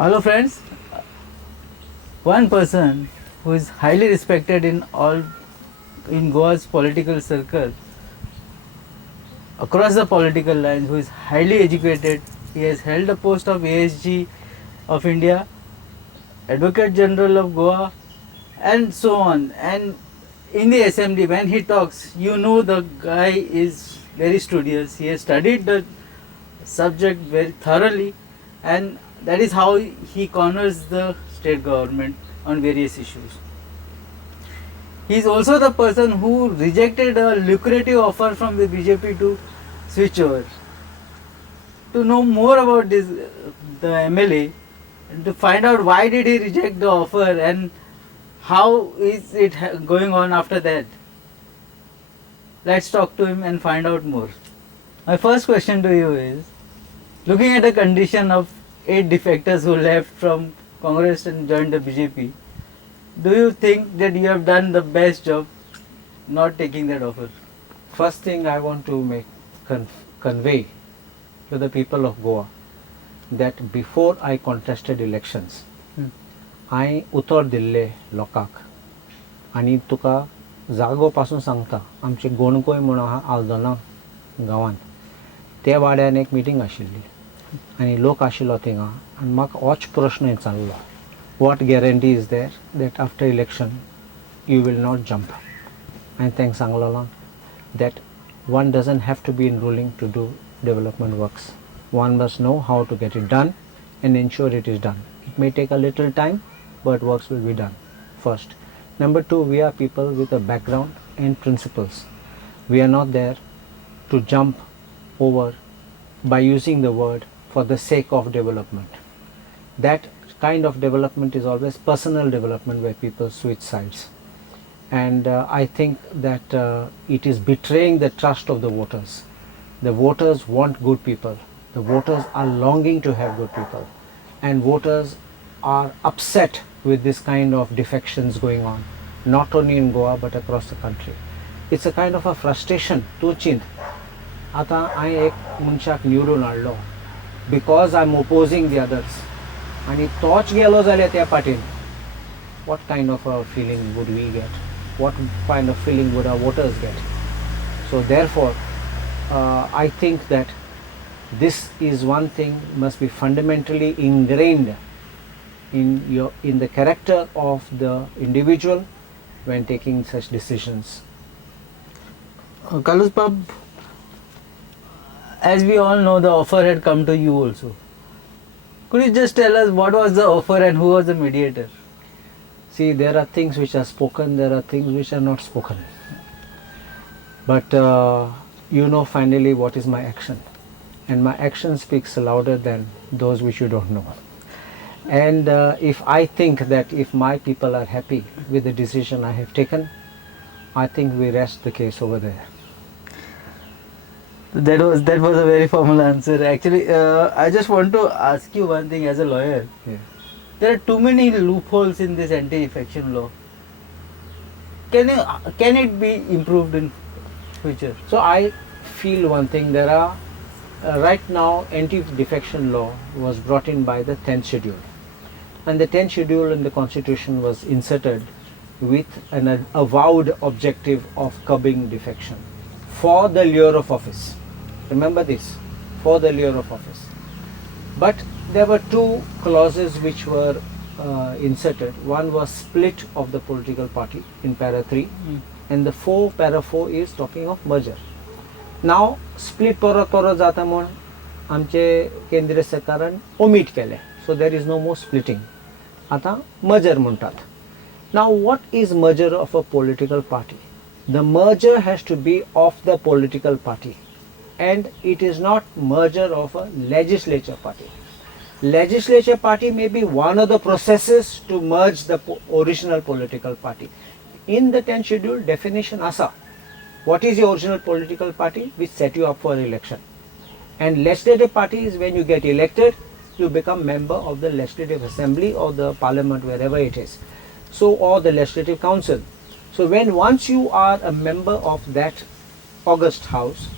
Hello friends, one person who is highly respected in Goa's political circle, across the political lines, who is highly educated. He has held the post of ASG of India, Advocate General of Goa, and so on. And in the assembly, when he talks, you know the guy is very studious. He has studied the subject very thoroughly, and that is how he corners the state government on various issues. He is also the person who rejected a lucrative offer from the BJP to switch over. To know more about this, the MLA, and to find out why did he reject the offer and how is it going on after that, let's talk to him and find out more. My first question to you is, looking at the condition of 8 defectors who left from Congress and joined the BJP, do you think that you have done the best job not taking that offer? First thing I want to convey to the people of Goa that before I contested elections, I उतर दिल्ले लोकांक आनी तुका जागो पासून सांगता आमचे गोणकोय म्हणून आहा आल्दोना गांवांत त्या वाड्यान एक मिटींग आशिल्ली आनी लोक आशिल्लो थिंगा आनी म्हाका होच प्रश्न विचारलो what guarantee is there that after election you we'll not jump हांवें तांकां सांगलेलो that one doesn't have to be in ruling to do development works. One must know how to get it done and ensure it is done. It may take a little time, but works will be done first. Number two, we are people with a background and principles. We are not there to jump over by using the word for the sake of development. That kind of development is always personal development where people switch sides. And I think that it is betraying the trust of the voters. The voters want good people. The voters are longing to have good people. And voters are upset with this kind of defections going on, not only in Goa but across the country. It's a kind of a frustration. तूं चिंत आतां हांवें एक मनशाक निवडून हाडलो because I'm opposing the others आनी तोच गेलो जाल्यार त्या पाटीन, what kind of a feeling would we get? What kind of feeling would our voters get? So therefore, I think that this is one thing must be fundamentally ingrained in the character of the individual when taking such decisions. Carlos Pab, as we all know, the offer had come to you also. Could you just tell us what was the offer and who was the mediator? See, there are things which are spoken, there are things which are not spoken. But you know finally what is my action. And my action speaks louder than those which you don't know. And if I think that if my people are happy with the decision I have taken, I think we rest the case over there. That was a very formal answer. Actually, I just want to ask you one thing as a lawyer. Yeah. There are too many loopholes in this anti-defection law. Can it be improved in future? So I feel one thing, there are right now anti-defection law was brought in by the 10th schedule, and the 10th schedule in the constitution was inserted with an avowed objective of curbing defection for the lure of office. Remember this, for the lure of office. But there were two clauses which were inserted. One was split of the political party in para 3 and the para 4 is talking of merger. Now split परत जाता म्हूण आमचे केंद्रीय सरकारान omit केले, so there is no more splitting. आता merger म्हणटात. Now what is merger of a political party? The merger has to be of the political party, and it is not merger of a legislature party. Legislature party may be one of the processes to merge the original political party. In the 10th schedule definition asa, what is your original political party which set you up for election? And legislative party is when you get elected, you become member of the legislative assembly or the parliament, wherever it is. So, or the legislative council. So when once you are a member of that august house,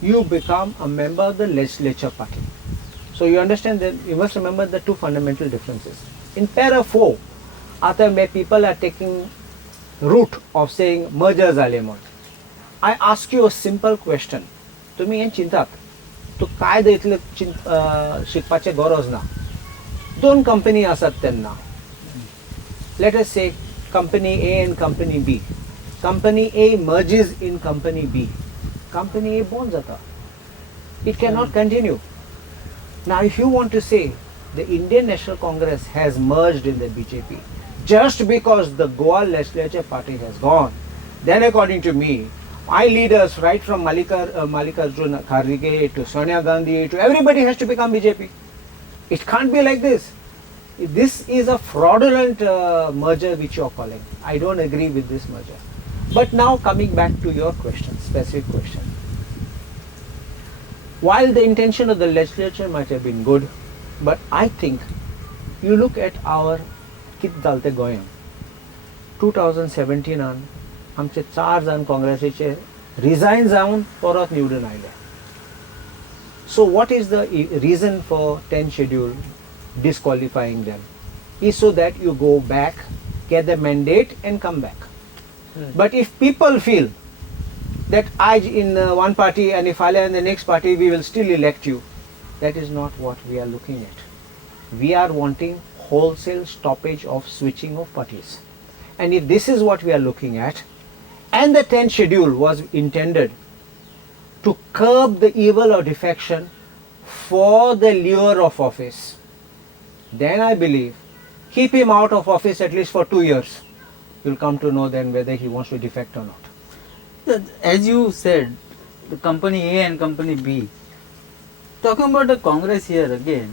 you become a member of the legislature party. So you understand that you must remember the two fundamental differences. In para 4, आता where people are taking route of saying merger झाले म्हणून. I ask you a simple question. तुम्ही हे चिंतात तू काय इतले शिकपाचे गरज ना. दोन कंपनी असतात त्यांना. Let us say company A and company B. Company A merges in company B. Company A bond jata. It cannot continue. Now if you want to say the Indian National Congress has merged in the BJP just because the Goa legislature party has gone, then according to me, my leaders right from Mallikarjun Kharge to Sonia Gandhi to everybody has to become BJP. It can't be like this. This is a fraudulent merger which you are calling. I don't agree with this merger. But now coming back to your question, specific question. While the intention of the legislature might have been good, but I think you look at our kit dalte goyim 2017 an आमचे 4 जण काँग्रेसीचे resign जावन परत निवडून आयले. So what is the reason for 10 schedule disqualifying them? Is so that you go back, get the mandate and come back. But if people feel that I in one party and if I in the next party we will still elect you, that is not what we are looking at. We are wanting wholesale stoppage of switching of parties. And if this is what we are looking at, and the 10th schedule was intended to curb the evil of defection for the lure of office, then I believe keep him out of office at least for 2 years. You'll come to know then whether he wants to defect or not. As you said, the company A and company B. Talking about the Congress here again,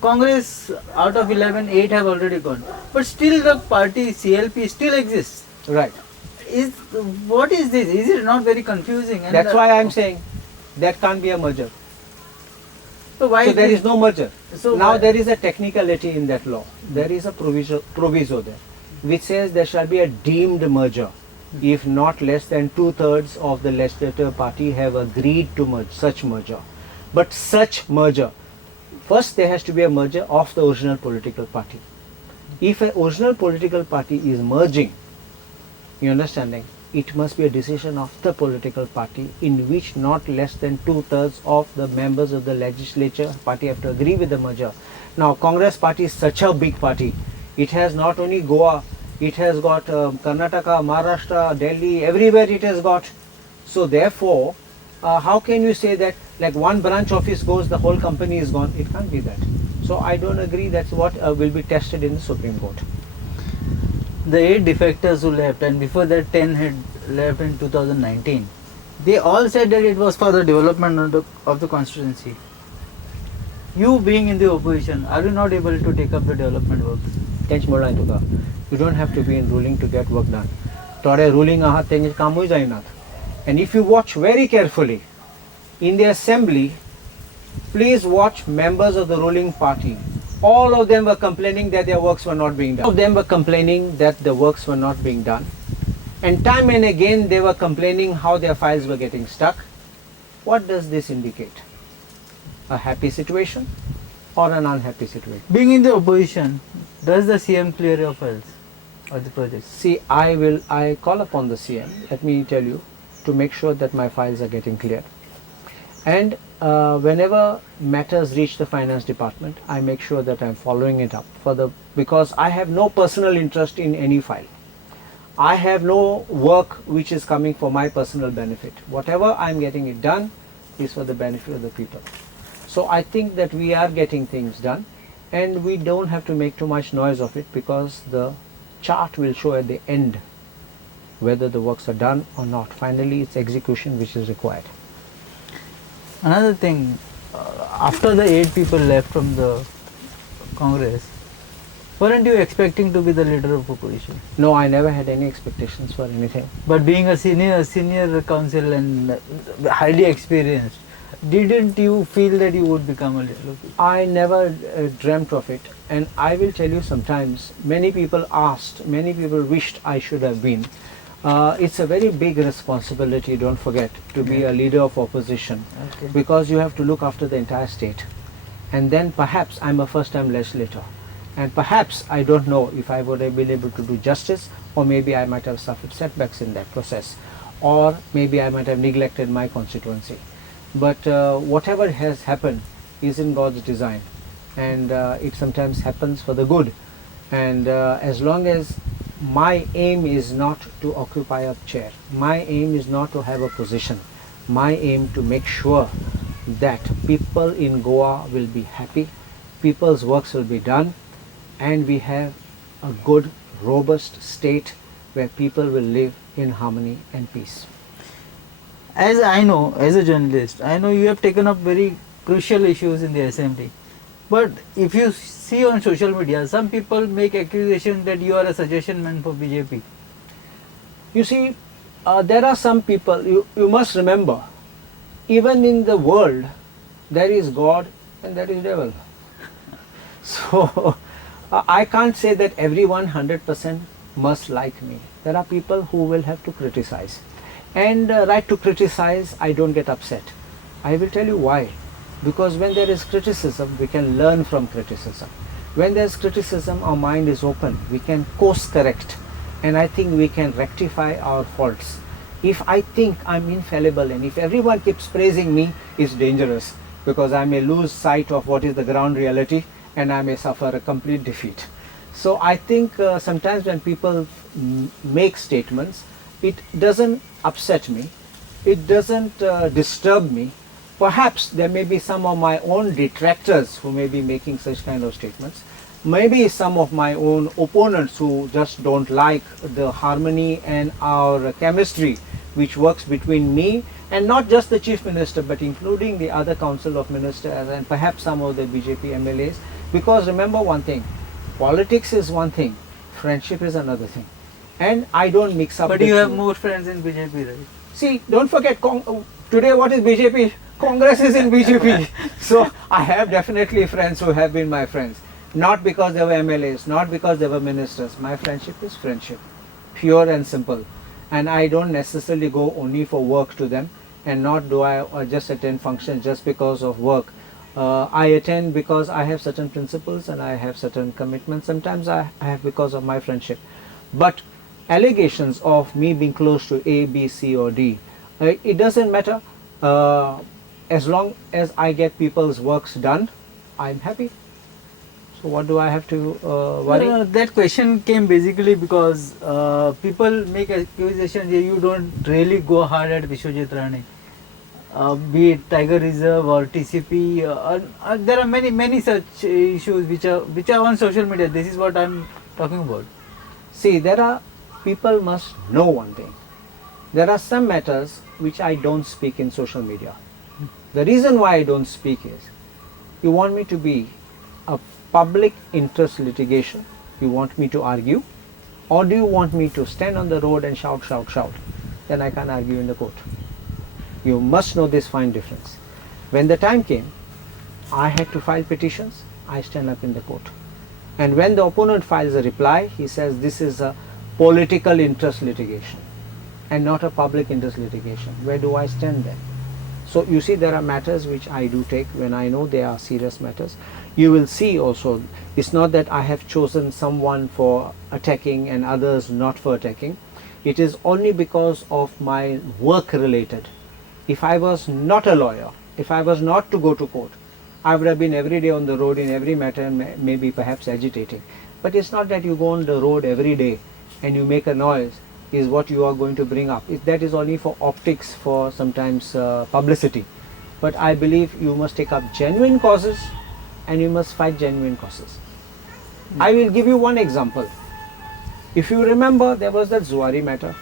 Congress out of 11, 8 have already gone. But still the party CLP still exists. Right. What is this? Is it not very confusing? And that's why I am saying that can't be a merger. So why? So there is no merger. So now why? There is a technicality in that law. There is a proviso there, which says there shall be a deemed merger if not less than 2/3 of the legislative party have agreed to merge such merger. But such merger, first there has to be a merger of the original political party. If an original political party is merging, you understanding, it must be a decision of the political party in which not less than 2/3 of the members of the legislature party have to agree with the merger. Now Congress party is such a big party. It has not only Goa, it has got Karnataka, Maharashtra, Delhi, everywhere it has got. So therefore, how can you say that like one branch office goes, the whole company is gone? It can't be that. So I don't agree. That's what will be tested in the Supreme Court. The 8 defectors who left, and before that 10 had left in 2019, they all said that it was for the development of the constituency. You being in the opposition, are you not able to take up the development works? You don't have to be in ruling to get work done. Tore ruling ahat tengi kamu jainat. And if you watch very carefully, in the assembly, please watch members of the ruling party. All of them were complaining that their works were not being done. All of them were complaining that the works were not being done. And time and again they were complaining how their files were getting stuck. What does this indicate? A happy situation or an unhappy situation? Being in the opposition, does the CM clear your files or the projects? See, I call upon the CM, let me tell you, to make sure that my files are getting cleared. And whenever matters reach the finance department, I make sure that I'm following it up because I have no personal interest in any file. I have no work which is coming for my personal benefit. Whatever I'm getting it done is for the benefit of the people. So I think that we are getting things done and we don't have to make too much noise of it because the chart will show at the end whether the works are done or not. Finally, it's execution which is required. Another thing, after the 8 people left from the Congress, weren't you expecting to be the leader of opposition? No, I never had any expectations for anything. But being a senior counsel and highly experienced, didn't you feel that you would become a leader? I never dreamt of it, and I will tell you sometimes many people asked, many people wished I should have been. It's a very big responsibility, don't forget, to be a leader of opposition, because you have to look after the entire state. and then perhaps I'm a first time legislator, and perhaps I don't know if I would have been able to do justice, or maybe I might have suffered setbacks in that process, or maybe I might have neglected my constituency. But whatever has happened is in God's design, and it sometimes happens for the good. And as long as my aim is not to occupy a chair, my aim is not to have a position, my aim to make sure that people in Goa will be happy, people's works will be done, and we have a good, robust state where people will live in harmony and peace. As I know, as a journalist, I know you have taken up very crucial issues in the assembly. But if you see on social media, some people make accusation that you are a suggestion man for BJP. You see, there are some people, you must remember, even in the world, there is God and there is devil. So, I can't say that everyone 100% must like me. There are people who will have to criticize. And right to criticize, I don't get upset. I will tell you why. Because when there is criticism, we can learn from criticism. When there is criticism, our mind is open. We can course correct. And I think we can rectify our faults. If I think I'm infallible and if everyone keeps praising me, it's dangerous. Because I may lose sight of what is the ground reality and I may suffer a complete defeat. So I think sometimes when people make statements, it doesn't upset me, it doesn't disturb me. Perhaps there may be some of my own detractors who may be making such kind of statements, maybe some of my own opponents who just don't like the harmony and our chemistry which works between me and not just the Chief Minister but including the other Council of Ministers and perhaps some of the BJP MLAs. Because remember one thing, politics is one thing, friendship is another thing. And I don't mix up. But you have more friends in BJP, right? See, don't forget, today what is BJP? Congress is in BJP. So I have definitely friends who have been my friends. Not because they were MLAs, not because they were ministers. My friendship is friendship, pure and simple. And I don't necessarily go only for work to them, and not do I just attend functions just because of work. I attend because I have certain principles and I have certain commitments. Sometimes I have because of my friendship. But allegations of me being close to A, B, C or D, it doesn't matter. As long as I get people's works done, I'm happy. So what do I have to worry? No, that question came basically because people make accusations that you don't really go hard at Vishwajit Rane. Be it Tiger Reserve or TCP, there are many such issues which are on social media. This is what I'm talking about. See, people must know one thing. There are some matters which I don't speak in social media. The reason why I don't speak is, you want me to be a public interest litigation, you want me to argue, or do you want me to stand on the road and shout, shout, shout? Then I can't argue in the court. You must know this fine difference. When the time came, I had to file petitions, I stand up in the court. And when the opponent files a reply, he says this is a political interest litigation and not a public interest litigation. Where do I stand then? So you see, there are matters which I do take when I know they are serious matters. You will see also, it's not that I have chosen someone for attacking and others not for attacking. It is only because of my work related. If I was not a lawyer, if I was not to go to court, I would have been every day on the road in every matter and maybe perhaps agitating. But it's not that you go on the road every day and you make a noise is what you are going to bring up. That is only for optics, for sometimes publicity. But I believe you must take up genuine causes and you must fight genuine causes. I will give you one example. If you remember, there was that Zuari matter,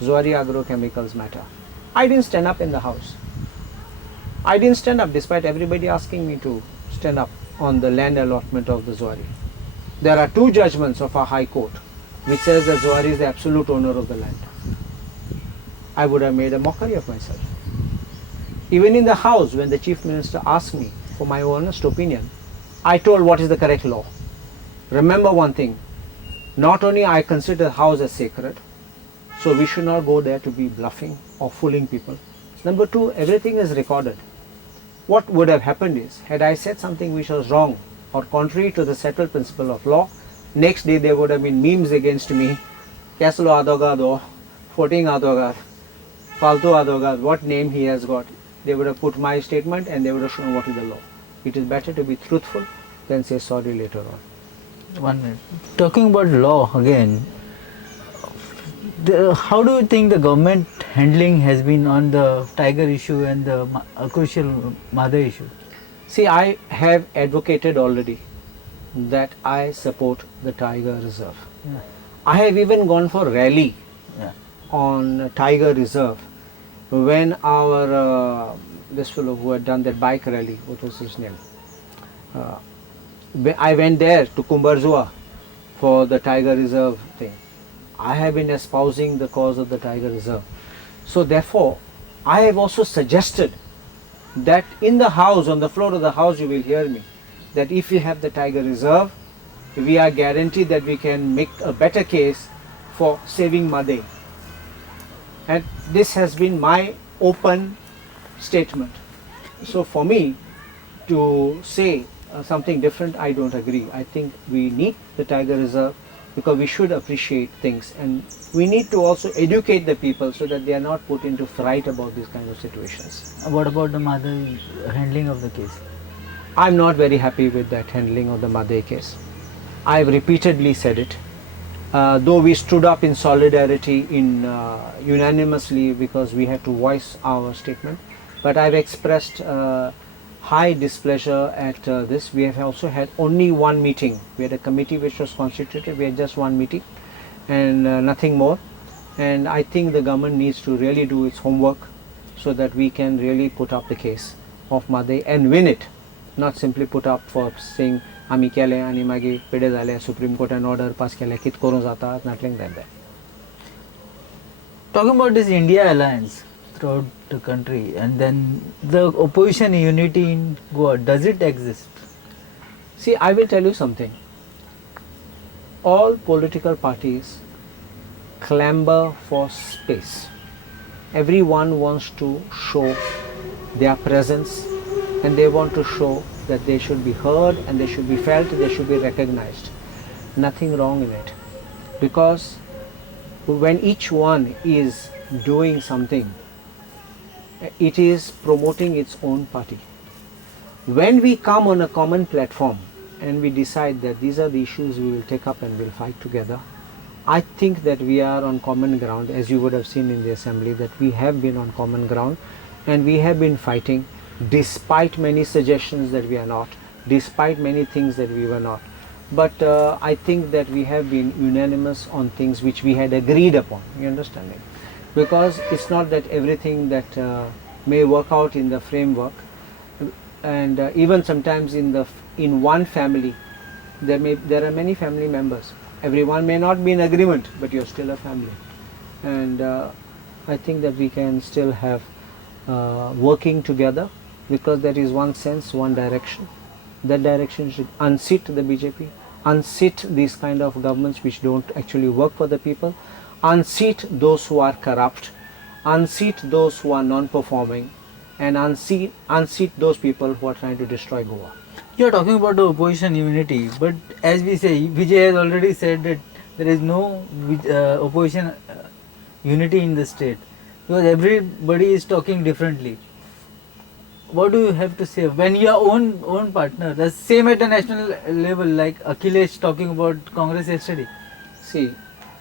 Zuari agrochemicals matter. I didn't stand up in the house. I didn't stand up despite everybody asking me to stand up on the land allotment of the Zuari. There are two judgments of our High Court which says that Zuari is the absolute owner of the land. I would have made a mockery of myself. Even in the house, when the Chief Minister asked me for my honest opinion, I told what is the correct law. Remember one thing, not only I consider the house as sacred, so we should not go there to be bluffing or fooling people. Number two, everything is recorded. what would have happened is, had I said something which was wrong or contrary to the settled principle of law, next day there would have been memes against me, Kaslo Adogado, 14 Adogad, Faltu Adogad, what name he has got. They would have put my statement and they would have shown what is the law. It is better to be truthful than say sorry later on. 1 minute. Talking about law again, how do you think the government handling has been on the tiger issue and the crucial mother issue? See, I have advocated already that I support the tiger reserve. Yeah. I have even gone for rally Yeah. on tiger reserve when our this fellow who had done that bike rally, what was his name? I went there to Kumbarzua for the tiger reserve thing. I have been espousing the cause of the tiger reserve. So therefore, I have also suggested that in the house, on the floor of the house, you will hear me, that if we have the tiger reserve, we are guaranteed that we can make a better case for saving Madhe. And this has been my open statement. So for me to say something different, I don't agree. I think we need the tiger reserve because we should appreciate things, and we need to also educate the people so that they are not put into fright about these kind of situations. What about the mother handling of the case? I'm not very happy with that handling of the Madhe case. I've repeatedly said it. Though we stood up in solidarity unanimously because we had to voice our statement, but I've expressed high displeasure at this. We have also had only one meeting. We had a committee which was constituted. We had just one meeting and nothing more. And I think the government needs to really do its homework so that we can really put up the case of Madhe and win it. Not simply put up for saying आम्ही केले आणि मागीर पेडे झाले, supreme कोर्टान order pass केले, कित करूं जाता, nothing like that. Talking about this India alliance throughout the country, and then the opposition unity in Goa, does it exist? See, I will tell you something. All political parties clamber for space. Everyone wants to show their presence and they want to show that they should be heard and they should be felt, they should be recognized. Nothing wrong in it. Because when each one is doing something, it is promoting its own party. When we come on a common platform and we decide that these are the issues we will take up and we'll fight together, I think that we are on common ground, as you would have seen in the assembly, that we have been on common ground and we have been fighting despite many suggestions that we are not, despite many things that we were not. But I think that we have been unanimous on things which we had agreed upon, you understand it? Because it's not that everything that may work out in the framework, and even sometimes in one family, there are many family members. Everyone may not be in agreement, but you're still a family. And I think that we can still have working together, because there is one sense, one direction. That direction should unseat the BJP, unseat these kind of governments which don't actually work for the people, unseat those who are corrupt, unseat those who are non-performing, and unseat those people who are trying to destroy Goa. You are talking about the opposition unity, but as we say, Vijay has already said that there is no opposition unity in the state, because everybody is talking differently. What do you have to say when your own partner, the same at the national level, like Akhilesh talking about Congress yesterday? See,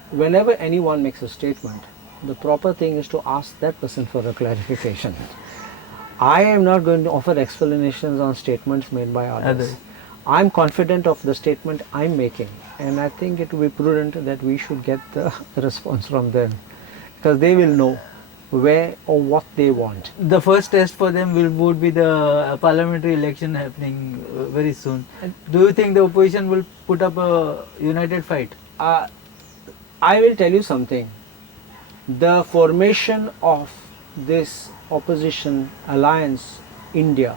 whenever anyone makes a statement, the proper thing is to ask that person for a clarification. I am not going to offer explanations on statements made by others. I am confident of the statement I am making, and I think it will be prudent that we should get the response from them, because they will know where or what they want. The first test for them would be the parliamentary election happening very soon. Do you think the opposition will put up a united fight? I will tell you something. The formation of this opposition alliance, India,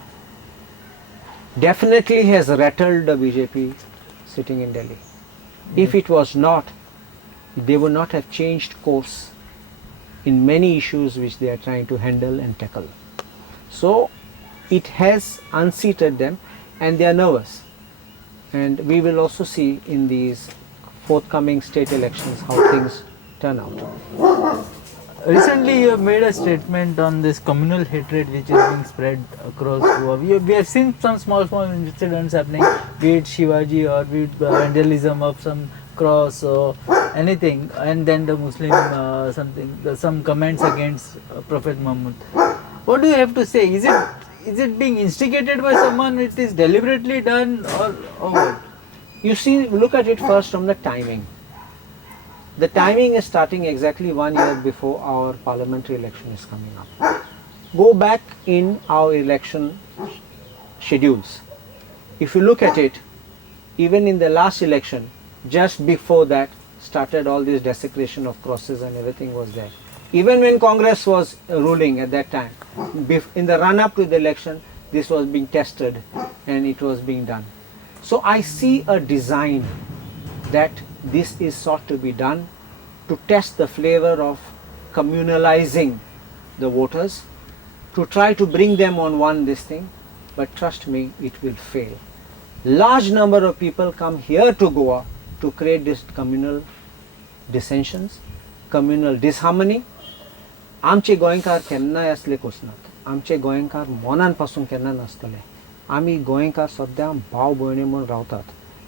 definitely has rattled the BJP sitting in Delhi. If it was not, they would not have changed course in many issues which they are trying to handle and tackle. So it has unseated them and they are nervous. And we will also see in these forthcoming state elections how things turn out. Recently, you have made a statement on this communal hatred which is being spread across Goa. We have seen some small incidents happening, be it Shivaji or be it vandalism of some cross or anything, and then the Muslim some comments against Prophet Muhammad. What do you have to say? Is it being instigated by someone? It is deliberately done or what? You see, look at it first from the timing. The timing is starting exactly 1 year before our parliamentary election is coming up. Go back in our election schedules. If you look at it, even in the last election, just before that, started all this desecration of crosses and everything was there. Even when Congress was ruling at that time, in the run-up to the election, this was being tested and it was being done. So I see a design that this is sought to be done to test the flavor of communalizing the voters, to try to bring them on this thing, but trust me, it will fail. Large number of people come here to Goa to create this communal dissensions, communal disharmony. आमचे गोंयकार केन्नाय असले कोसनात, आमचे गोंयकार मोनानपासून केन्ना नासतले. आमी गोंयकार सद्या भाव भयणी म्हणून रावतात.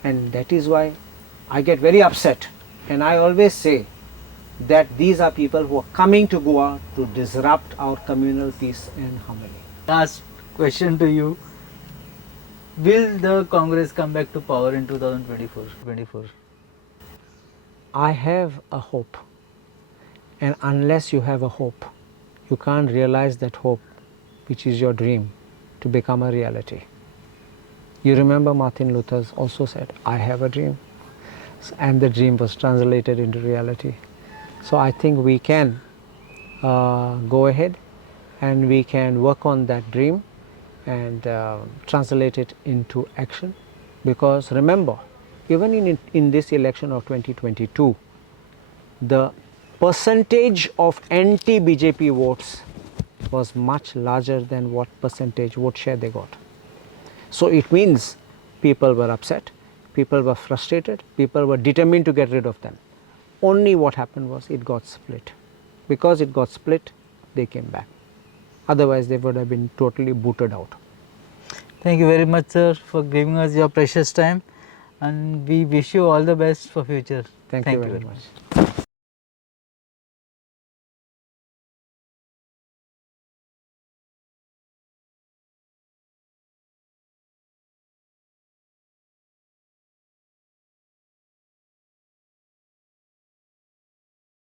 And that is why I get very upset, and I always say that these are people who are coming to Goa to disrupt our communal peace and harmony. Last question to you. Will the Congress come back to power in 2024? I have a hope, and unless you have a hope, you can't realize that hope, which is your dream, to become a reality. You remember Martin Luther also said, I have a dream, and the dream was translated into reality. So I think we can go ahead and we can work on that dream and translate it into action, because remember, even in this election of 2022, the percentage of anti-BJP votes was much larger than what percentage vote share they got. So it means people were upset, people were frustrated, people were determined to get rid of them. Only what happened was it got split. Because it got split, they came back. Otherwise, they would have been totally booted out. Thank you very much, sir, for giving us your precious time, and we wish you all the best for future. Thank you very much.